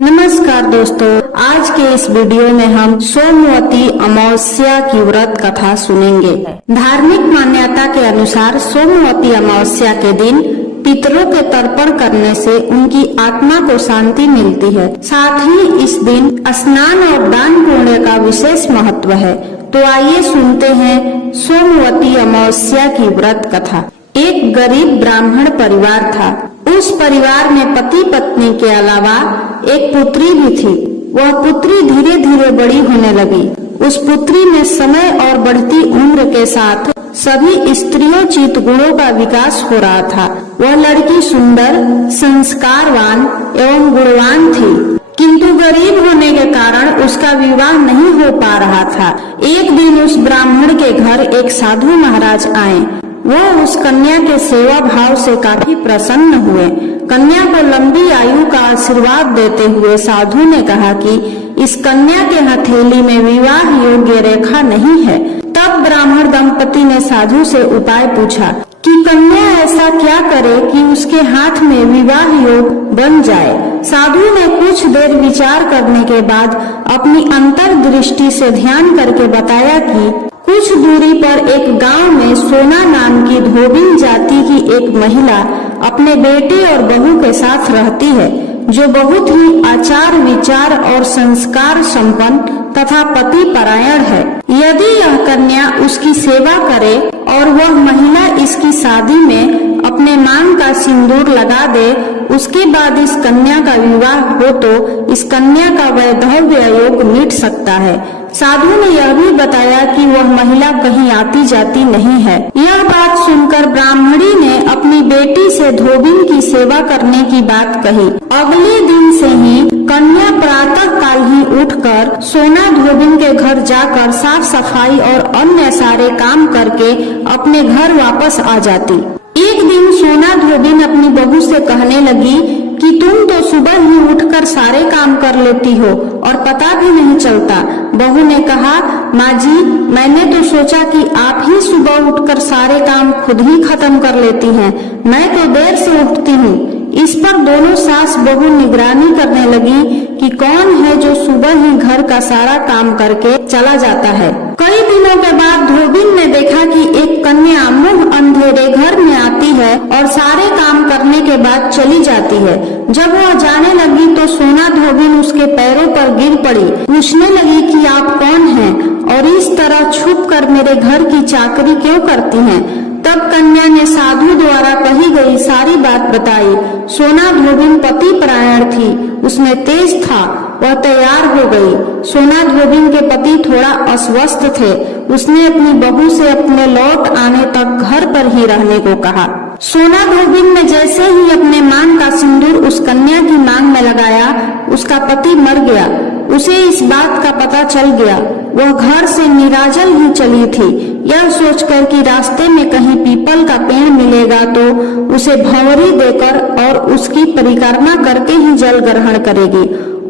नमस्कार दोस्तों, आज के इस वीडियो में हम सोमवती अमावस्या की व्रत कथा सुनेंगे। धार्मिक मान्यता के अनुसार सोमवती अमावस्या के दिन पितरों के तर्पण करने से उनकी आत्मा को शांति मिलती है। साथ ही इस दिन स्नान और दान पुण्य का विशेष महत्व है। तो आइए सुनते हैं सोमवती अमावस्या की व्रत कथा। एक गरीब ब्राह्मण परिवार था। उस परिवार में पति पत्नी के अलावा एक पुत्री भी थी। वह पुत्री धीरे धीरे बड़ी होने लगी। उस पुत्री में समय और बढ़ती उम्र के साथ सभी स्त्रियोचित गुणों का विकास हो रहा था। वह लड़की सुंदर, संस्कारवान एवं गुणवान थी, किंतु गरीब होने के कारण उसका विवाह नहीं हो पा रहा था। एक दिन उस ब्राह्मण के घर एक साधु महाराज आए। वह उस कन्या के सेवा भाव से काफी प्रसन्न हुए। कन्या को लंबी आयु का आशीर्वाद देते हुए साधु ने कहा कि इस कन्या के हथेली में विवाह योग्य रेखा नहीं है। तब ब्राह्मण दंपति ने साधु से उपाय पूछा कि कन्या ऐसा क्या करे कि उसके हाथ में विवाह योग बन जाए। साधु ने कुछ देर विचार करने के बाद अपनी अंतर्दृष्टि से ध्यान करके बताया कि कुछ दूरी पर एक गांव में सोना नाम की धोबिन जाति की एक महिला अपने बेटे और बहू के साथ रहती है, जो बहुत ही आचार विचार और संस्कार संपन्न तथा पति परायण है। यदि यह कन्या उसकी सेवा करे और वह महिला इसकी शादी में अपने मांग का सिंदूर लगा दे, उसके बाद इस कन्या का विवाह हो तो इस कन्या का वैधव्य योग मिट सकता है। साधु ने यह भी बताया कि वह महिला कहीं आती जाती नहीं है। यह बात सुनकर ब्राह्मणी ने अपनी बेटी से धोबिन की सेवा करने की बात कही। अगले दिन से ही कन्या प्रातः काल ही उठकर सोना धोबिन के घर जाकर साफ सफाई और अन्य सारे काम करके अपने घर वापस आ जाती। एक दिन सोना धोबिन अपनी बहू से कहने लगी कि तुम तो सुबह ही उठकर सारे काम कर लेती हो और पता भी नहीं चलता। बहू ने कहा, माँ जी, मैंने तो सोचा कि आप ही सुबह उठकर सारे काम खुद ही खत्म कर लेती हैं। मैं तो देर से उठती हूँ। इस पर दोनों सास बहू निगरानी करने लगी कि कौन है जो सुबह ही घर का सारा काम करके चला जाता है। कई दिनों के बाद धोबिन ने देखा कि एक कन्या मुंह अंधेरे घर में आती है और सारे काम करने के बाद चली जाती है। जब वह जाने लगी तो सोना धोबिन उसके पैरों पर गिर पड़ी। पूछने लगी कि आप कौन हैं और इस तरह छुप कर मेरे घर की चाकरी क्यों करती हैं। तब कन्या ने साधु द्वारा कही गई सारी बात बताई। सोना धोबिन पति परायण थी, उसमें तेज था, वह तैयार हो गई। सोना धोबिन के पति थोड़ा अस्वस्थ थे। उसने अपनी बहू से अपने लौट आने तक घर पर ही रहने को कहा। सोना धोबिन ने जैसे ही अपने मांग का सिंदूर उस कन्या की मांग में लगाया, उसका पति मर गया। उसे इस बात का पता चल गया। वह घर से निराजल ही चली थी। यह सोचकर कि रास्ते में कहीं पीपल का पेड़ मिलेगा तो उसे भंवरी देकर और उसकी परिक्रमा करके ही जल ग्रहण करेगी।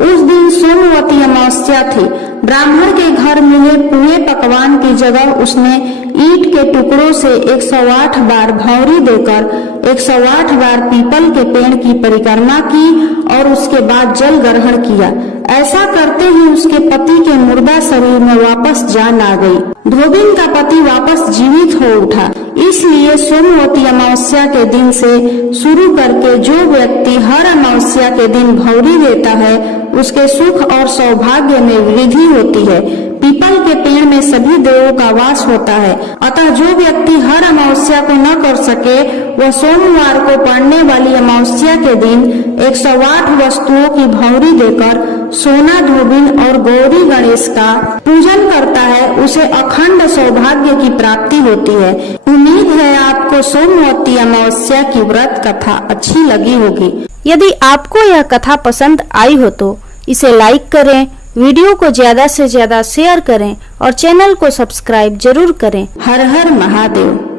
उस दिन सोमवती अमावस्या थी। ब्राह्मण के घर मिले पूरे पकवान की जगह उसने ईंट के टुकड़ों से 108 बार भंवरी देकर 108 बार पीपल के पेड़ की परिक्रमा की और उसके बाद जल ग्रहण किया। ऐसा करते ही उसके पति के मुर्दा शरीर में वापस जान आ गई। धोबिन का पति वापस जीवित हो उठा। इसलिए सोमवती अमावस्या के दिन से शुरू करके जो व्यक्ति हर अमावस्या के दिन भंवरी देता है, उसके सुख और सौभाग्य में वृद्धि होती है। पीपल के पेड़ में सभी देवों का वास होता है। अतः जो व्यक्ति हर अमावस्या को न कर सके, वह सोमवार को पड़ने वाली अमावस्या के दिन 108 वस्तुओं की भंवरी देकर सोना धोबिन और गौरी गणेश का पूजन करता है, उसे अखंड सौभाग्य की प्राप्ति होती है। उम्मीद है आपको सोमवती अमावस्या की व्रत कथा अच्छी लगी होगी। यदि आपको यह कथा पसंद आई हो तो इसे लाइक करें, वीडियो को ज्यादा से ज्यादा शेयर करें और चैनल को सब्सक्राइब जरूर करें। हर हर महादेव।